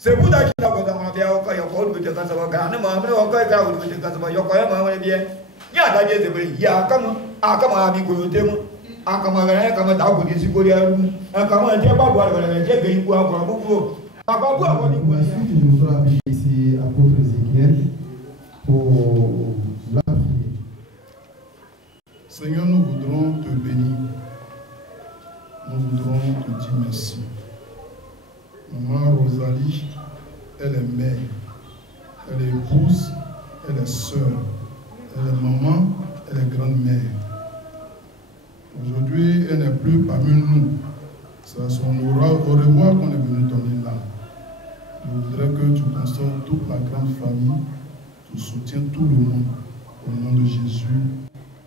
C'est vous qui avez bien encore de Cassava, bien. Il y a des il y a comme un amigo de moi. Comme un d'arbre des Sicoliens, comme un diable, j'ai payé pour avoir beaucoup. Je voudrais appeler ici apôtre Ézéchiel pour la prière. Seigneur, nous voudrons te bénir. Nous voudrons te dire merci. Maman Rosalie, elle est mère, elle est épouse, elle est sœur, elle est maman, elle est grande-mère. Aujourd'hui, elle n'est plus parmi nous. C'est à son au revoir qu'on est venu donner là. Je voudrais que tu consoles toute la grande famille, tu soutiens tout le monde. Au nom de Jésus.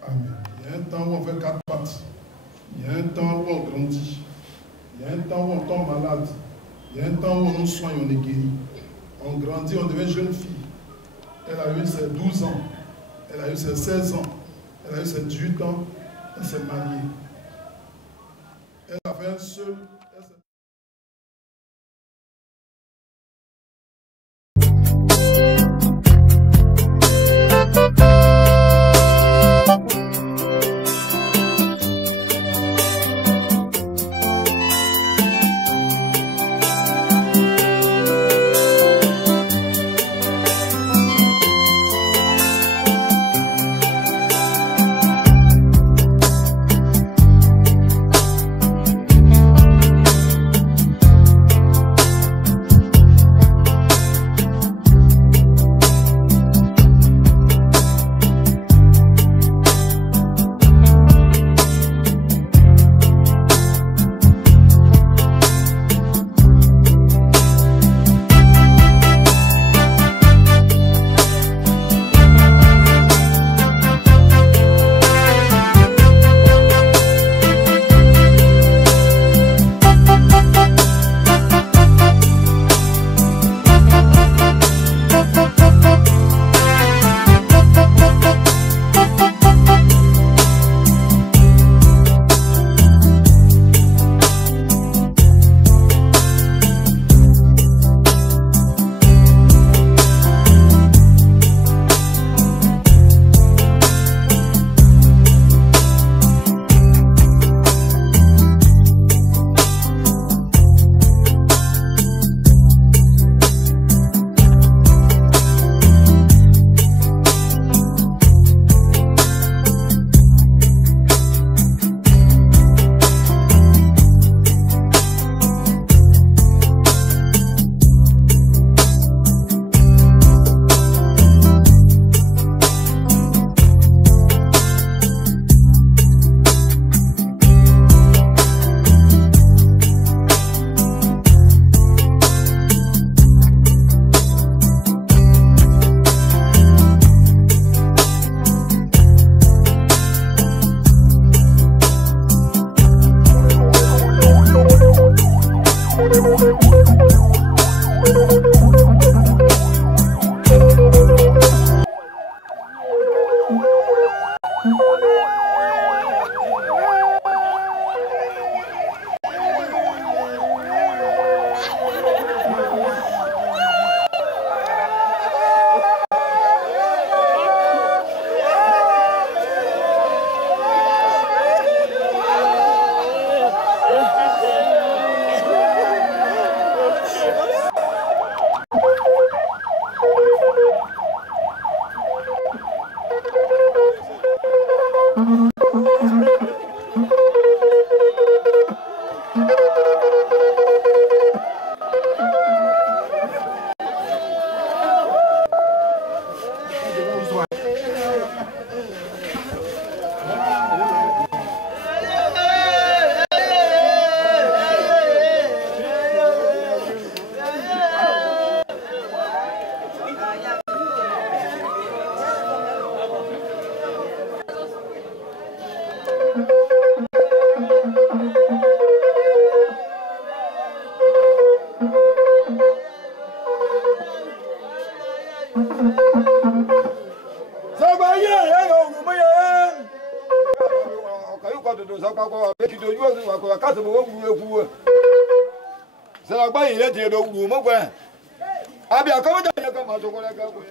Amen. Il y a un temps où on fait 4 pattes. Il y a un temps où on grandit. Il y a un temps où on tombe malade. Il y a un temps où on nous soigne, on est guéri. On grandit, on devient jeune fille. Elle a eu ses 12 ans. Elle a eu ses 16 ans. Elle a eu ses 18 ans. Elle s'est mariée. Elle a fait un seul. Kayuka to do sakwa kwa beki to yuwa kwa kaso bo wu sala gba yin le ti do wu mo gbe abi akomo ja ye kan ma so ko le ga ko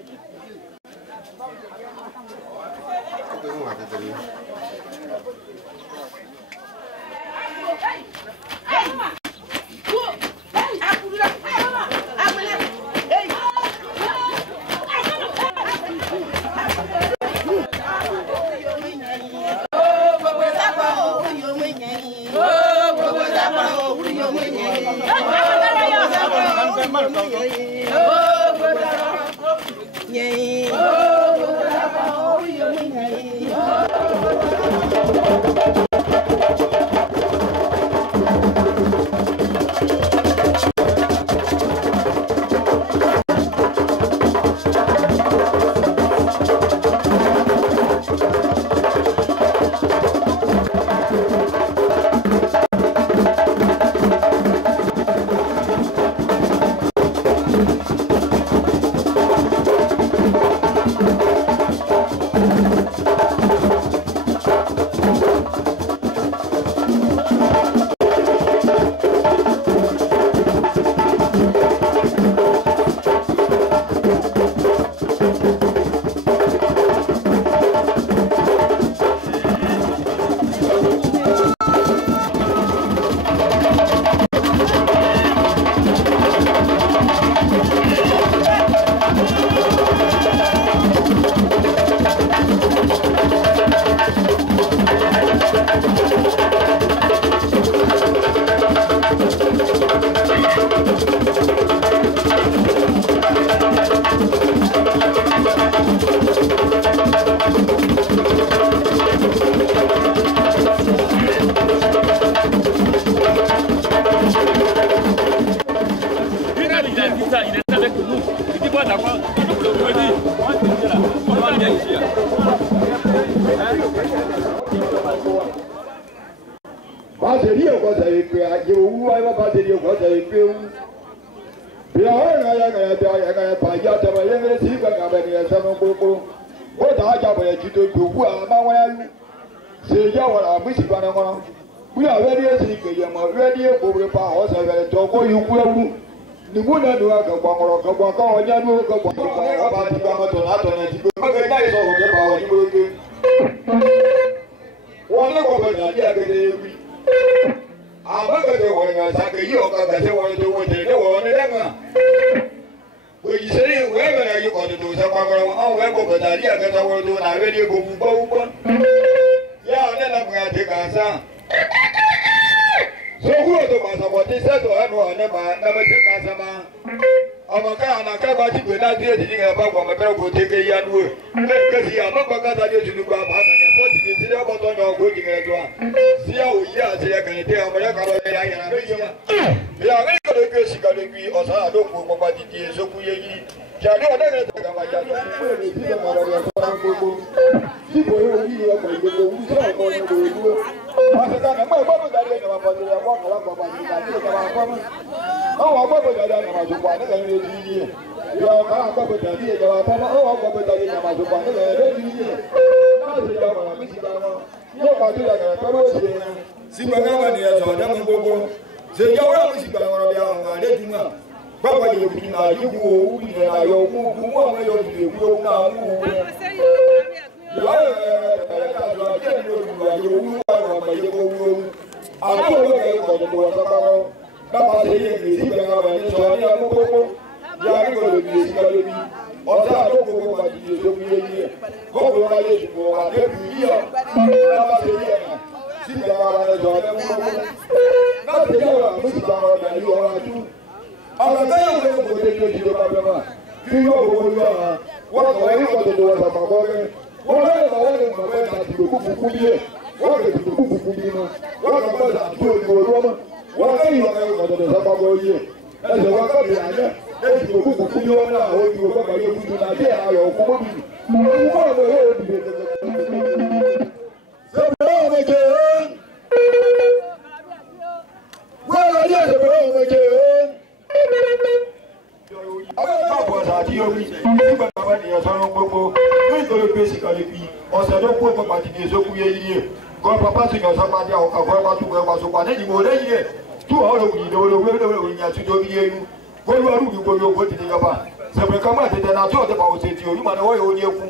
tu ora wi do nya tu do bi enu ko lu aru bi ko yo ko ti ni yoba se be kama te na to te ba o se ti o ma na wo yo ni eku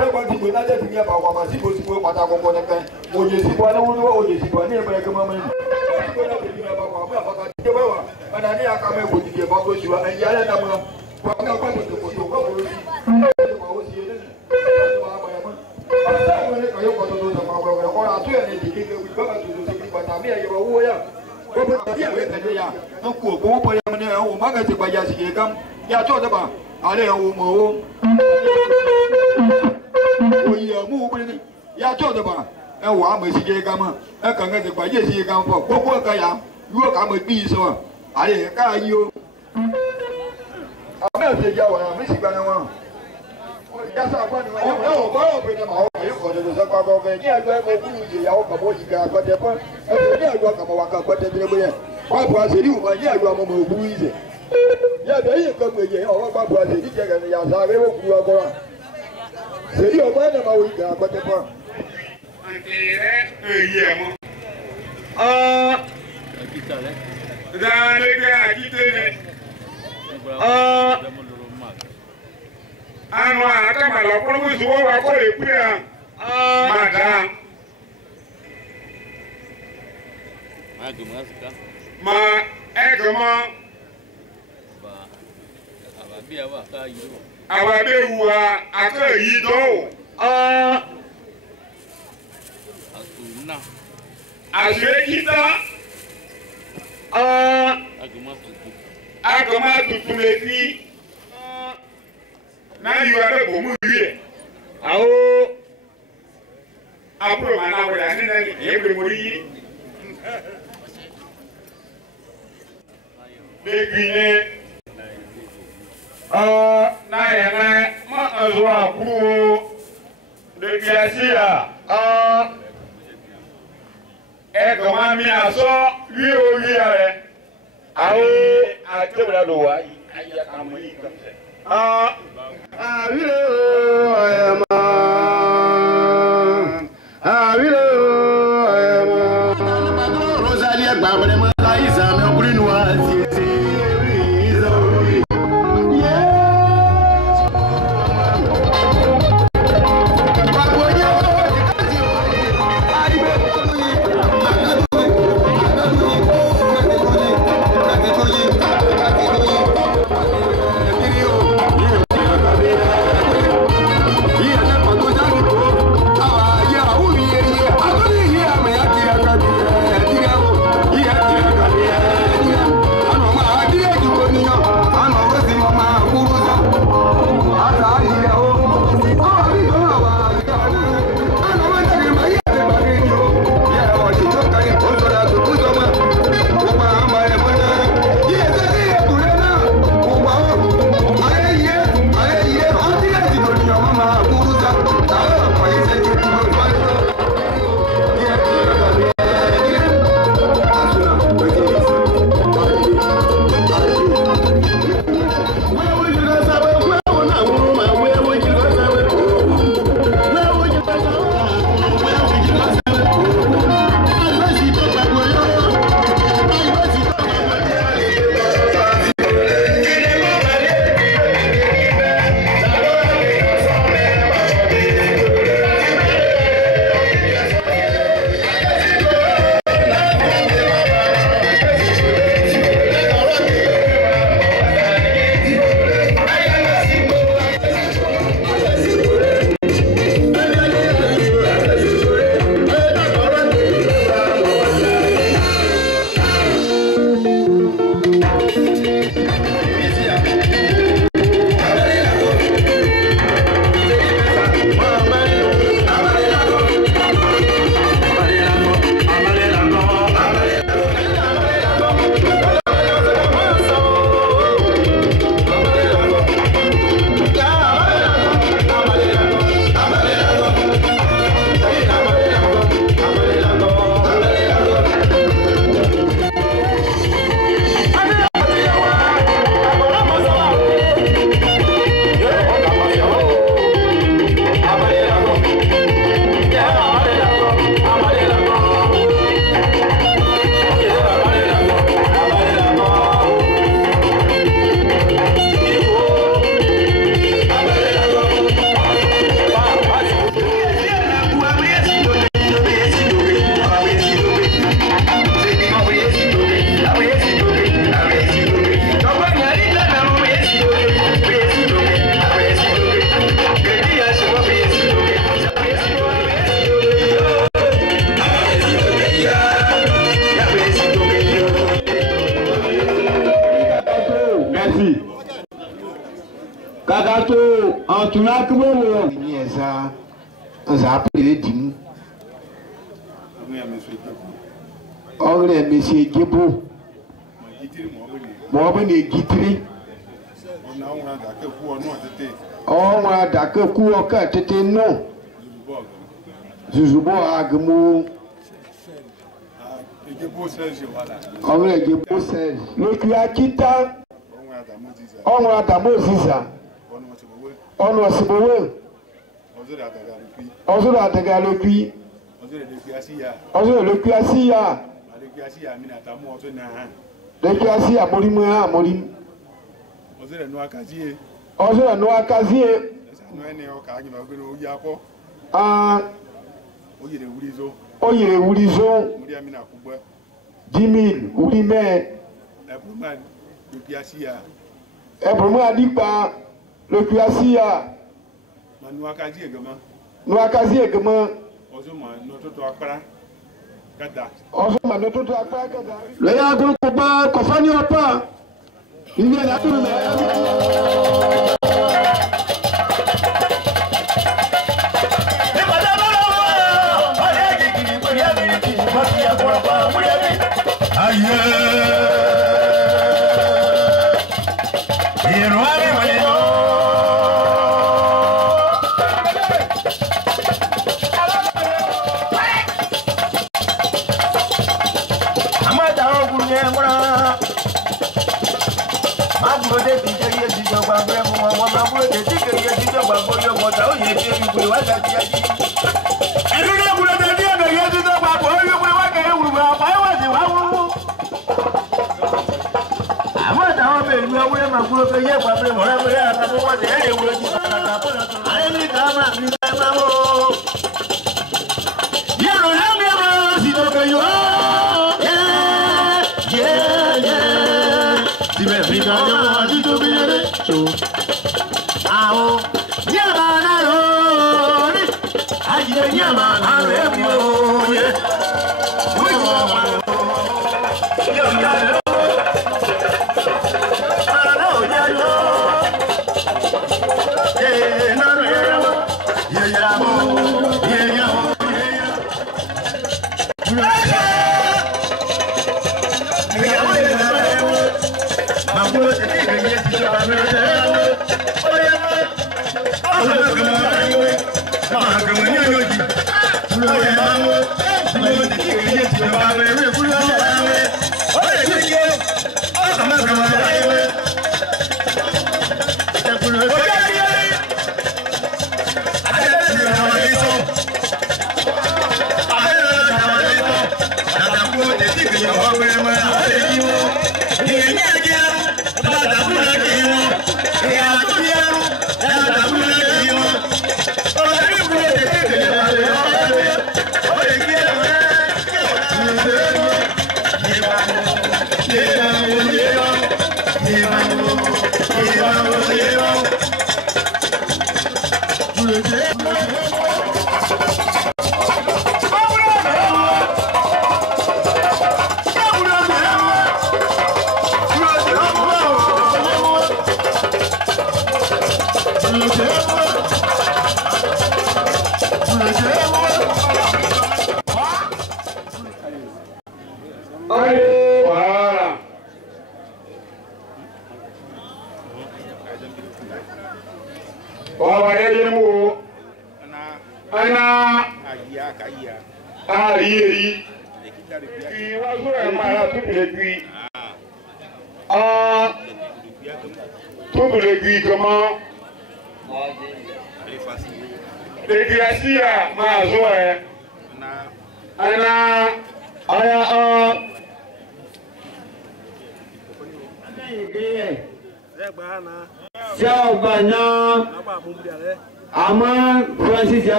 e ba ti gbe na je ti ni ba wa ma si bo pata ko ko ne pe o je si bo na wo o je si bo ni e ba ke ma ma ni ko na ti ni ba wa ma fa ka ti ba wa ana ni aka me ko ti ba ko si wa en ya le na mo wa ka ko ti ko to ko ko si ba o si ele ni ba ba ya ma ata wo ne ka yo ko to to ma ko ko ra tu e ni ti ke wi ba ka tu to ti ba ta mi e yo wo ya ko ba ti e we te ya no ku ko bo ya ne o ma ka ti ba ya si ke kam ya to da ba ale o mo o ye mu bu ni ya to da ba e wa ma si ke kam e kan ga ti ba ye si kam fo ko ka ya yo ka ma bi so ale ka yo ame se ja wa mi si gba na wa ya sa gba ni wa o ba o pe na ma o ye ko de so pa ko be ni ajo e mo ku je ya o ka bo yi ga ko de ko e ni ajo ka ma wa ka ko de bi ye wa bu aseri u ma ni ajo mo mo bu yi se ya be yi ko gbe ye o wa bu aseri je ga ni ya sa re wo ku wa ko wa seri o ba na ma wo yi ga ko de ko anti re ye mo akitale dale ke akitele anu aka mala ko mu zuwo wa ko le ku ya madam ma egama ba ababia wa ka yiro ababe wa aka yido atuna ashekita agama tutu le fi na yu abe bo mu wie awo aburo ma na wala ni na ye bre mo yi de gwine na ye na ma azo aku de biasia gama mi aso wi o wi are awo atebra do wa aya kamoi kamse Rosalia Babre Maisa me obrinu asiete Kakato Antunakubo. Yes, as I played him. Only a Monsieur Gibu. Mobile Gitri. Oh, my Daka Kuoka Teteno. Zuzubo Agamu. Only a Gibu says, look, you are Kita. On what the Moses. On was Sibo. Also, that the Galopi. Also, look, you see ya. The Cassia Morimua Morim. Also, no Akazie. Ah, oh, ye Wudizo. Jimmy, Udime. Ebroma Dipa, le Cuasia. Noakazie Gama. Also, my notre to Akaka. Lea Grupa, Cofanio Pa. Il y a la tour.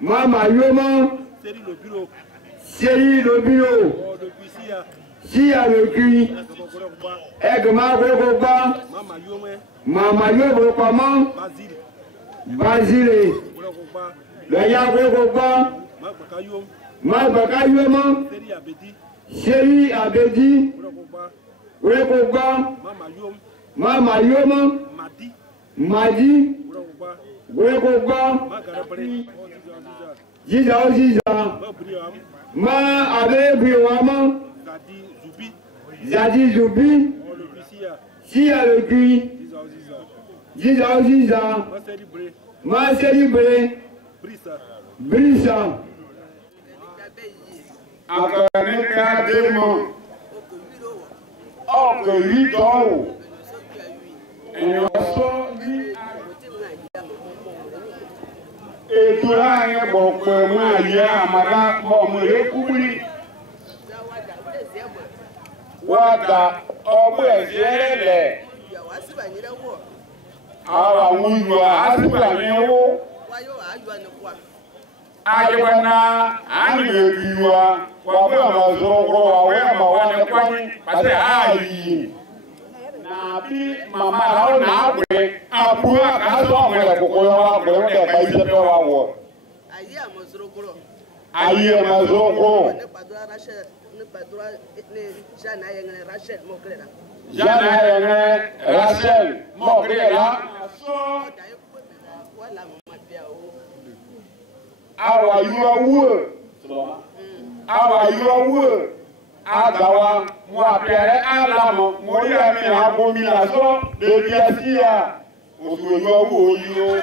Mama Yoma, Série le bureau, si à le cul, Egma Boba, Mama Yobo comment, Basile, le Yaboba, Mabaka Yomo, Seri Abedi, Wekogba, Mama Yomo, Madi, Wekogba, Jiza Oziza, Ma Abe Briwama, Zadi Zubi, Sia le Gui, Jiza Oziza, Ma Célébré, Brissa, Akanika Demo, Oke 8 ans, et tout là, il y a beaucoup de gens qui ont été Wada, ọmọ ẹ̀jẹ̀ rẹ̀ ara wúyọ àásìgbàmíwó ayébáná àníyèkìwá wà fún àwọn ọ̀zọ́rọ̀kọ́ àwọn ẹ̀mọ̀ wà ní kwáyé pàṣẹ ààyè nàbí màmá àwọn nàáwẹ̀ àbúrò àkásọ́ àwọn ẹ̀kọ́kọ́ yọ wá pẹ̀lú ẹ̀ka iṣẹ́ fẹ́ wá wọ̀ ayé àmọ̀zọ́rọ̀kọ́ Jana Rachel Mokrela Our you are wood Agawa Mwapere Alamo Moyami Abominazo Debiasia Osuyo you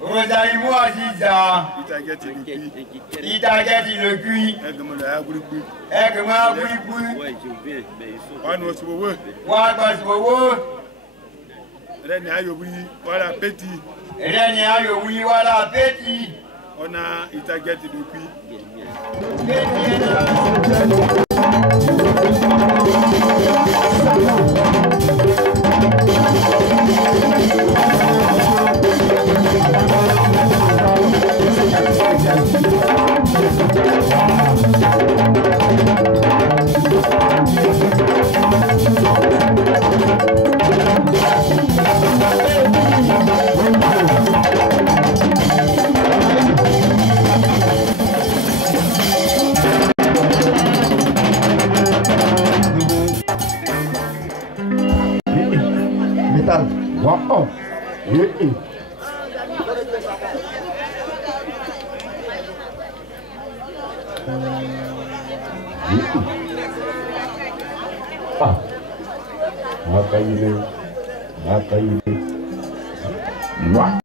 Rosalie Moaziza. Il t'a gâté le cuit. on a itageti depuis. Wow. Apa ini? Wow.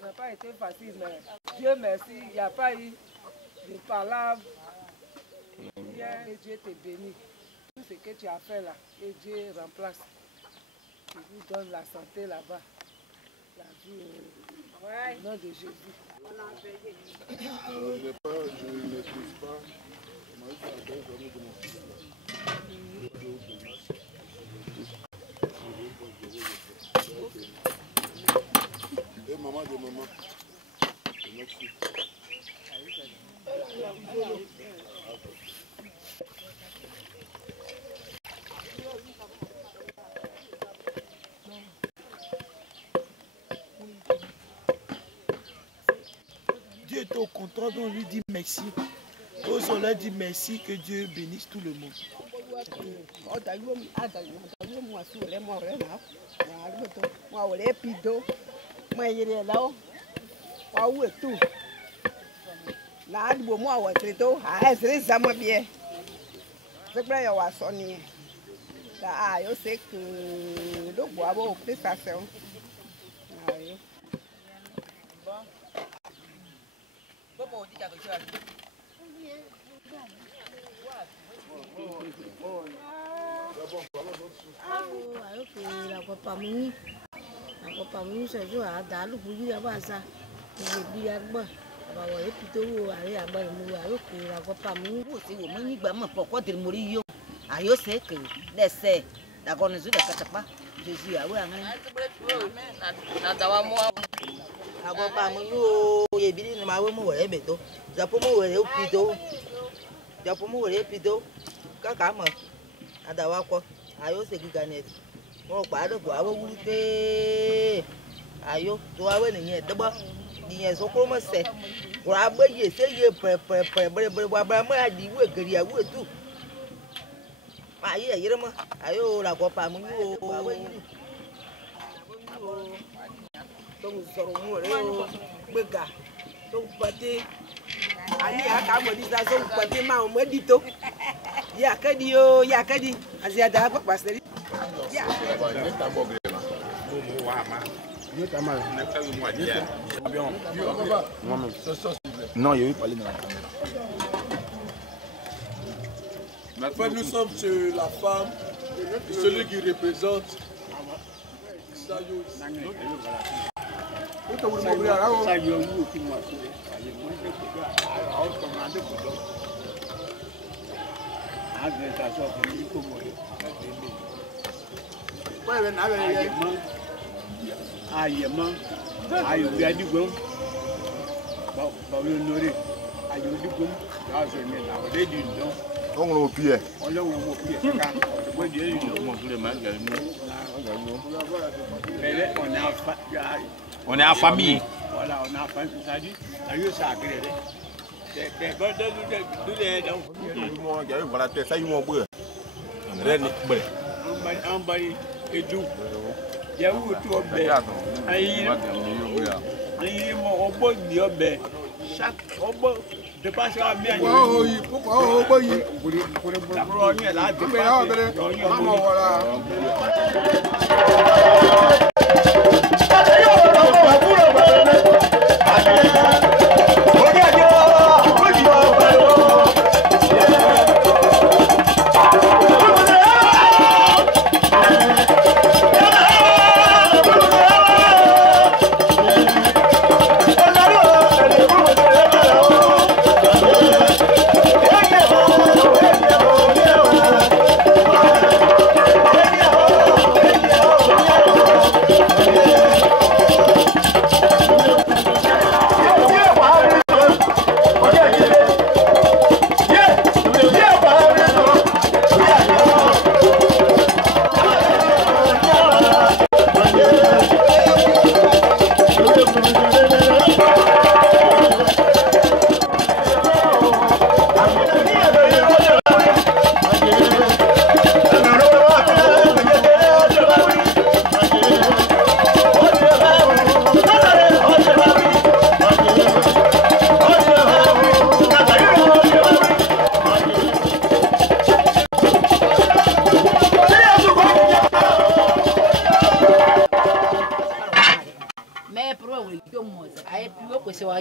Ça n'a pas été facile, mais Dieu merci, il n'y a pas eu de palabre. Et Dieu te bénit. Tout ce que tu as fait là, et Dieu remplace. Il vous donne la santé là-bas. La vie au nom de Jésus. Je ne maîtrise pas. Et maman de maman. Merci. Dieu est au contrôle, donc on lui dit merci. On leur dit merci, que Dieu bénisse tout le monde. Ayo seke dese da konezu da katapa Jésus awe angai na dawa mo agopa mu yo ye biri ni mawe mu wore beto japo mu wore opito japo mu wore pito kaka mo adawa ko ayo seke ganet mo pa do bo awo wute ayo to awe ni yen debo ni yen so kro mo se ko agbe ye se ye bre wa bra mo adi we gari awu tu ayo yere mo ayo la ko pa mu yo donc soro mu re gbega to pate ani aka mo di sa so pate ma mo dito ya kadi yo ya kadi azia da pa pastori ya non, il y a eu parlé dans la caméra. Maintenant, nous sommes chez la femme, celui qui représente Sayo. On est en famille. Voilà, on a pas ça dit. Ça y est, ça agrée.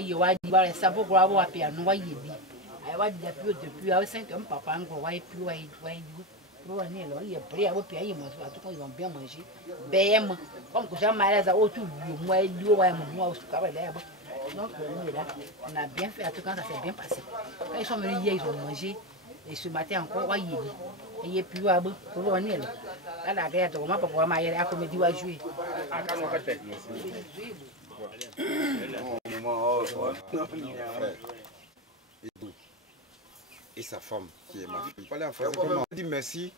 y a des sabots pour avoir appelé à noyer. Il y a des depuis 5 ans, papa, encore, et puis, il y a pris à vos pays, en tout cas, ils ont bien mangé. BM, comme que j'ai mal à autour du mois, moi, au travail là-bas. Donc, on a bien fait, en tout cas, ça s'est bien passé. Quand ils sont venus hier, ils ont mangé. Et ce matin encore, il y a plus à bout pour venir. Là, la guerre, on va pas pouvoir m'aller à comédie ou à jouer. Et sa femme, qui est ma fille. Parler en français, comment on dit merci.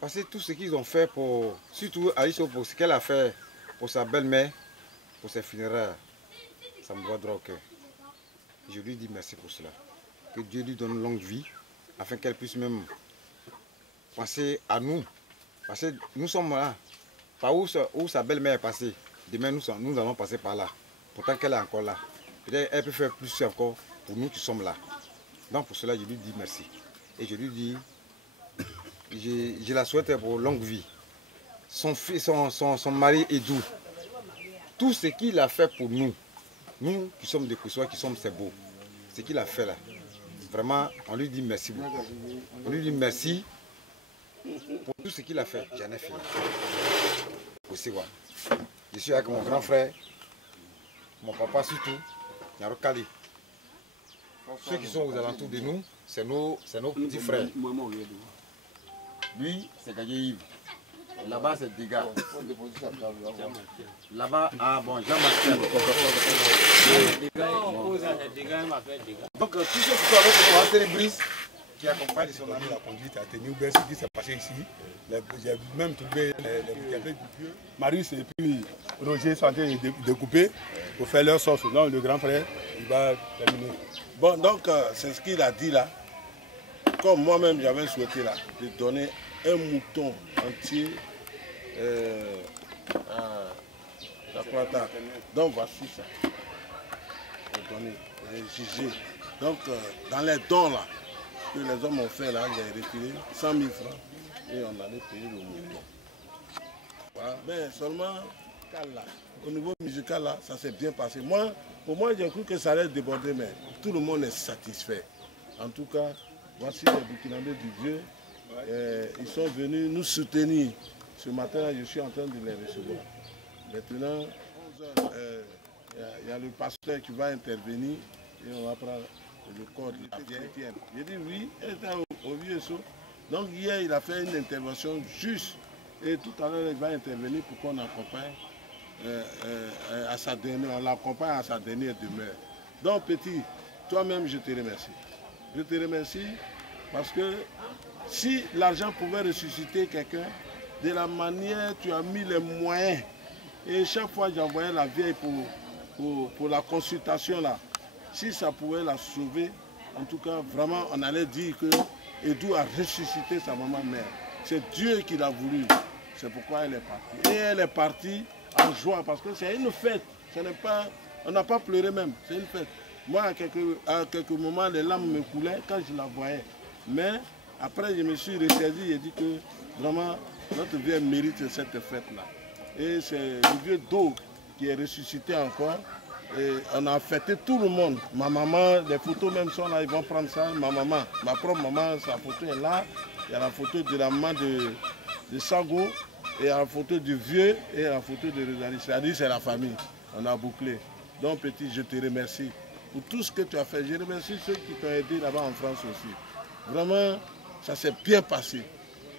Parce que tout ce qu'ils ont fait pour, surtout Alice, pour ce qu'elle a fait pour sa belle-mère, pour ses funérailles, ça me va droit au cœur. Je lui dis merci pour cela. Que Dieu lui donne une longue vie, afin qu'elle puisse même penser à nous. Parce que nous sommes là, par où sa belle-mère est passée. Demain, nous allons passer par là. Pourtant qu'elle est encore là. Peut-être elle peut faire plus encore pour nous qui sommes là. Donc pour cela, je lui dis merci. Et je lui dis, je la souhaite pour longue vie. Son mari Edou, tout ce qu'il a fait pour nous, nous qui sommes des Koussois, qui sommes ses beaux, ce qu'il a fait là, vraiment, on lui dit merci beaucoup. On lui dit merci pour tout ce qu'il a fait. J'en ai fini. Aussi, ouais. Je suis avec mon grand frère, mon papa surtout, Nyaro Kali. Ceux qui sont aux alentours de nous, c'est nos petits frères. Lui, c'est Gagé Yves. Là-bas, c'est Dega. Là-bas, ah bon, Jean-Marcel. Donc, tous ceux qui sont avec moi, c'est les Brice, qui accompagnent son ami la conduite à Téniou-Bess, ce qui s'est passé ici. J'ai même trouvé les Marius et puis Roger sont en train de découper pour faire leur sauce. Donc, le grand frère, il va terminer. Bon, donc, c'est ce qu'il a dit là. Comme moi-même, j'avais souhaité là, de donner un mouton entier à la plata. Donc, voici ça. Donner, jugé. Donc, dans les dons là, que les hommes ont fait là, j'ai retiré 100 000 francs et on allait payer le mouton. Voilà. Mais seulement, là, au niveau musical là, ça s'est bien passé. Moi, pour moi, j'ai cru que ça allait déborder, mais tout le monde est satisfait. En tout cas, voici les Burkinabés du Vieux. Ils sont venus nous soutenir. Ce matin, je suis en train de les recevoir. Maintenant, il y a le pasteur qui va intervenir et on va prendre le corps de la vieille. J'ai dit oui, elle était au Vieux Saut. Donc hier, il a fait une intervention juste. Et tout à l'heure, il va intervenir pour qu'on accompagne à sa dernière, on l'accompagne à sa dernière demeure. Donc petit, toi-même, je te remercie. Je te remercie parce que si l'argent pouvait ressusciter quelqu'un, de la manière tu as mis les moyens, et chaque fois j'envoyais la vieille pour la consultation là, si ça pouvait la sauver, en tout cas vraiment on allait dire que Edou a ressuscité sa maman-mère. C'est Dieu qui l'a voulu, c'est pourquoi elle est partie. Et elle est partie en joie parce que c'est une fête, ce n'est pas, on n'a pas pleuré même, c'est une fête. Moi à quelques moments les larmes me coulaient quand je la voyais, mais après je me suis ressaisi et dit que vraiment notre vieille mérite cette fête-là. Et c'est le vieux d'eau qui est ressuscité encore. Et on a fêté tout le monde. Ma maman, les photos même sont là, ils vont prendre ça. Ma maman, ma propre maman, sa photo est là. Il y a la photo de la maman de Sango, et la photo du vieux, et la photo de Rosalie. C'est-à-dire c'est la famille. On a bouclé. Donc petit, je te remercie pour tout ce que tu as fait. Je remercie ceux qui t'ont aidé là-bas en France aussi. Vraiment, ça s'est bien passé.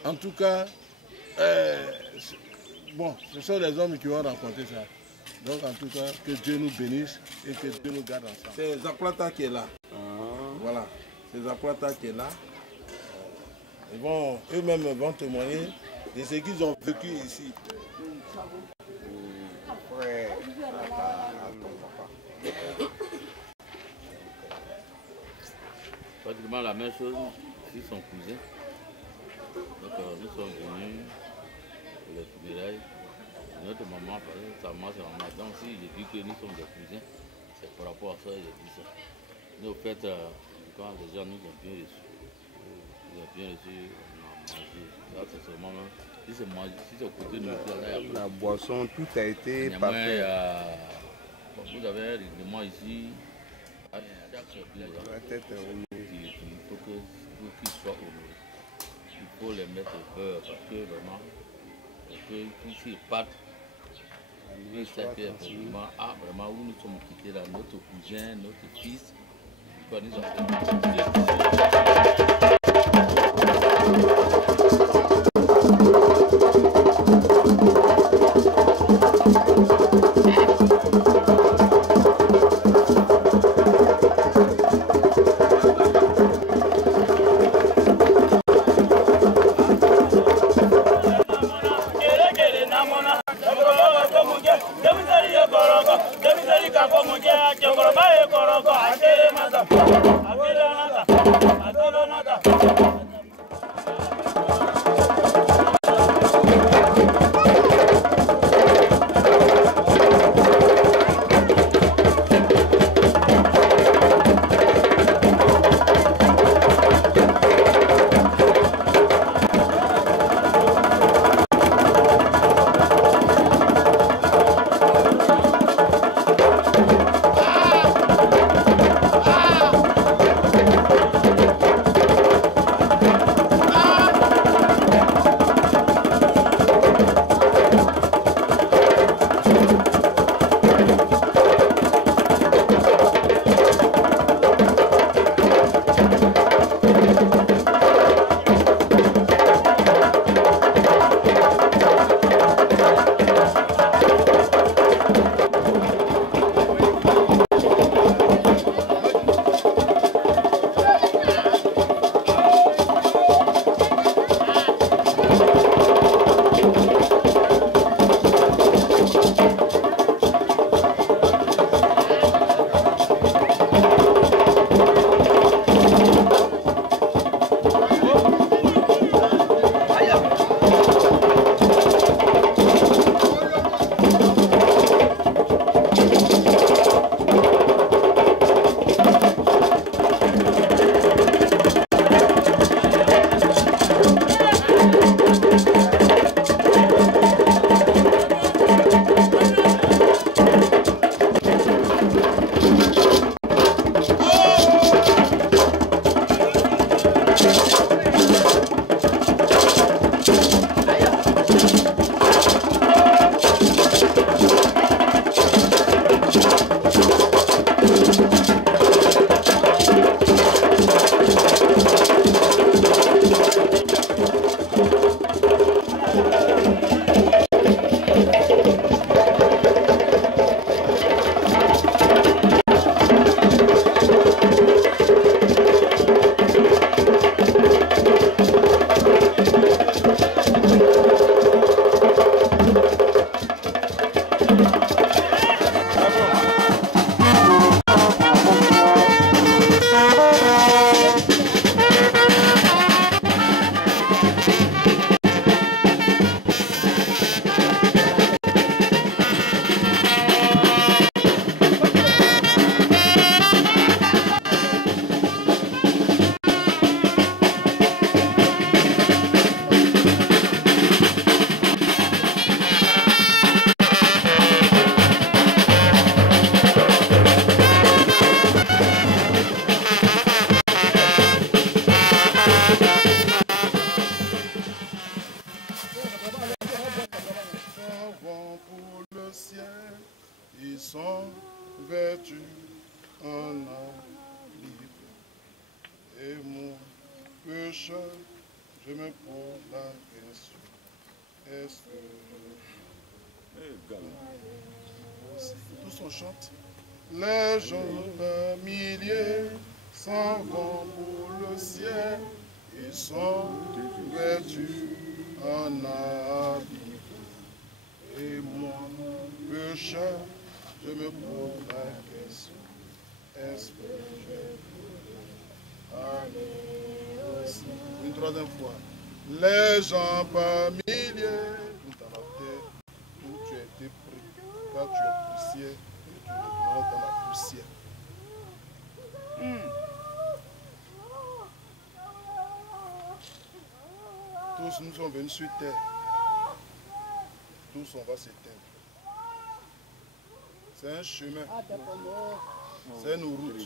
En tout cas, bon, ce sont les hommes qui vont raconter ça. Donc en tout cas, que Dieu nous bénisse et que Dieu nous garde ensemble. C'est Zaplata qui est là. Voilà, c'est Zaplata qui est là. Eux-mêmes vont témoigner de ce qu'ils ont vécu ici. Pratiquement la même chose, c'est son cousin. Donc nous sommes venus pour les funérailles. Notre maman, sa maman, c'est maman. Donc si je dis que nous sommes des cousins, c'est par rapport à ça que j'ai dit ça. Mais au fait, quand les gens nous ont bien reçus, on a mangé. Là, c'est seulement, si c'est côté de nous, la boisson, tout a été parfait. Vous avez un règlement ici, chaque jour, La tête est rouge. il faut qu'ils soient honorés. Il faut les mettre au beurre parce que vraiment, qu'ils s'y partent. Oui, c'est effectivement, vraiment, où nous sommes quittés là, notre cousin, notre fils, quoi, nous vertu en a libre. Et mon péché, je me pose la question. Est-ce que tous on chante. Les gens par milliers s'en vont pour le ciel. Ils sont vêtus en habit. Et mon péché, je me pose la question. Est-ce que je peux aller aussi? Une troisième fois. Les gens par milliers, tout dans la terre, où tu as été pris, car tu es poussière et tu retourneras dans la poussière. Tous nous sommes venus sur terre. Tous on va s'éteindre. C'est un chemin. C'est une route.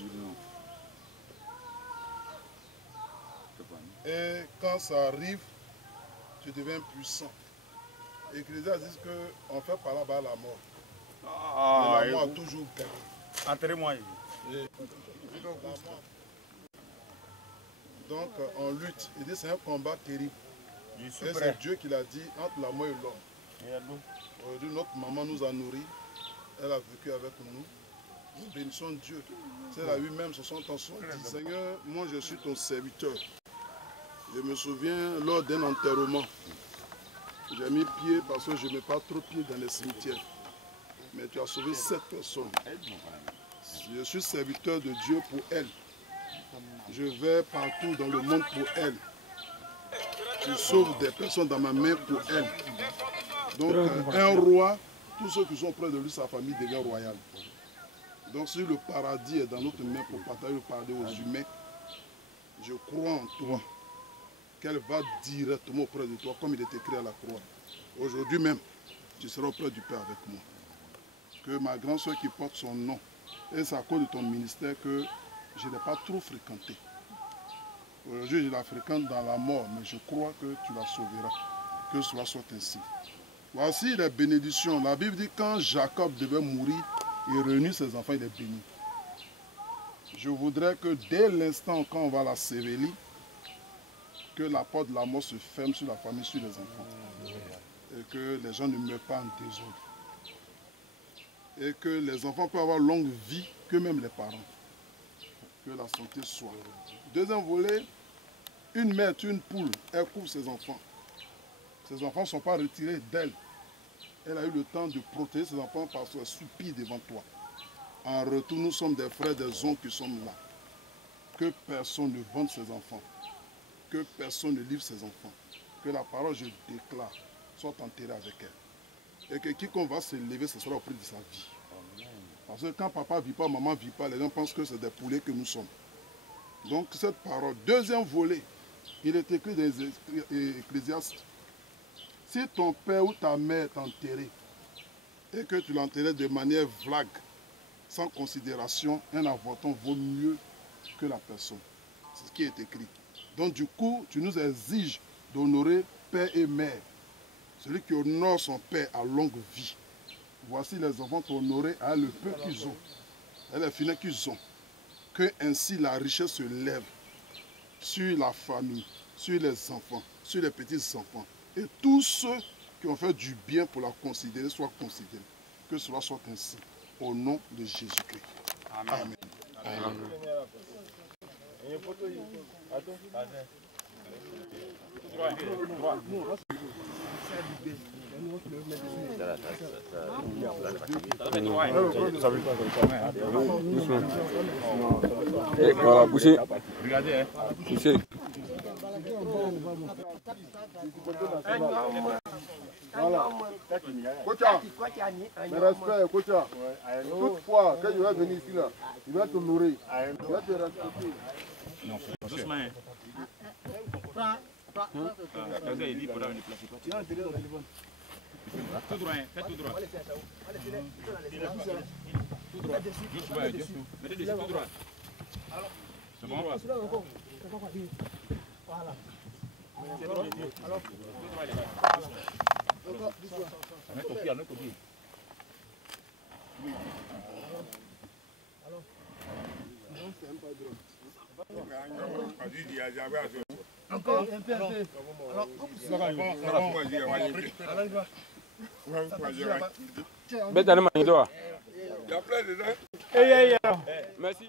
Et quand ça arrive, tu deviens puissant. Et l'Église dit qu'on fait par là-bas la mort. Mais la mort a toujours gagné. Enterrez-moi. Donc on lutte. Il dit c'est un combat terrible. Et c'est Dieu qui l'a dit entre la mort et l'homme. Aujourd'hui, notre maman nous a nourris. Elle a vécu avec nous. Nous bénissons Dieu. C'est la lui-même, ce sont ton son. Dit, Seigneur, moi je suis ton serviteur. Je me souviens lors d'un enterrement. J'ai mis pied parce que je ne mets pas trop pied dans les cimetières. Mais tu as sauvé 7 personnes. Je suis serviteur de Dieu pour elle. Je vais partout dans le monde pour elle. Je sauve des personnes dans ma main pour elle. Donc un roi, tous ceux qui sont près de lui, sa famille devient royale. Donc si le paradis est dans notre main pour partager le paradis aux humains, je crois en toi, qu'elle va directement auprès de toi, comme il est écrit à la croix. Aujourd'hui même, tu seras auprès du Père avec moi. Que ma grande soeur qui porte son nom, et c'est à cause de ton ministère que je n'ai pas trop fréquenté. Aujourd'hui, je la fréquente dans la mort, mais je crois que tu la sauveras. Que cela soit ainsi. Voici les bénédictions. La Bible dit que quand Jacob devait mourir, il réunit ses enfants, il est béni. Je voudrais que dès l'instant quand on va la sévélir, que la porte de la mort se ferme sur la famille, sur les enfants. Et que les gens ne meurent pas en désordre. Et que les enfants peuvent avoir longue vie que même les parents. Que la santé soit. Deuxième volet, une mère tue une poule, elle couvre ses enfants. Ses enfants ne sont pas retirés d'elle. Elle a eu le temps de protéger ses enfants parce qu'elle soupire devant toi. En retour, nous sommes des frères, des oncles qui sommes là. Que personne ne vende ses enfants. Que personne ne livre ses enfants. Que la parole, je déclare, soit enterrée avec elle. Et que quiconque va se lever, ce sera au prix de sa vie. Parce que quand papa ne vit pas, maman ne vit pas, les gens pensent que c'est des poulets que nous sommes. Donc cette parole, deuxième volet, il est écrit dans les Ecclésiastes. Si ton père ou ta mère est enterré et que tu l'enterrais de manière vague, sans considération, un avorton vaut mieux que la personne. C'est ce qui est écrit. Donc du coup, tu nous exiges d'honorer père et mère. Celui qui honore son père a longue vie. Voici les enfants honorés à le peu qu'ils ont, à les finances qu'ils ont. Que ainsi la richesse se lève sur la famille, sur les enfants, sur les petits-enfants. Et tous ceux qui ont fait du bien pour la considérer soient considérés. Que cela soit ainsi. Au nom de Jésus-Christ. Amen. Amen. Voilà, boucher. Regardez, Boucher. Voilà. Kocha, mes respects, Kocha. Toutefois, quand je vais venir ici, là, il va te nourrir. Il va te respecter. Non, doucement. Il dit pour la déplacer. Tout droit, fais tout droit. Tout droit. Doucement, mettez dessus tout droit. C'est bon? Voilà. C'est bon. Alors, mets ton pied, mets ton pied. Encore un peu. Merci.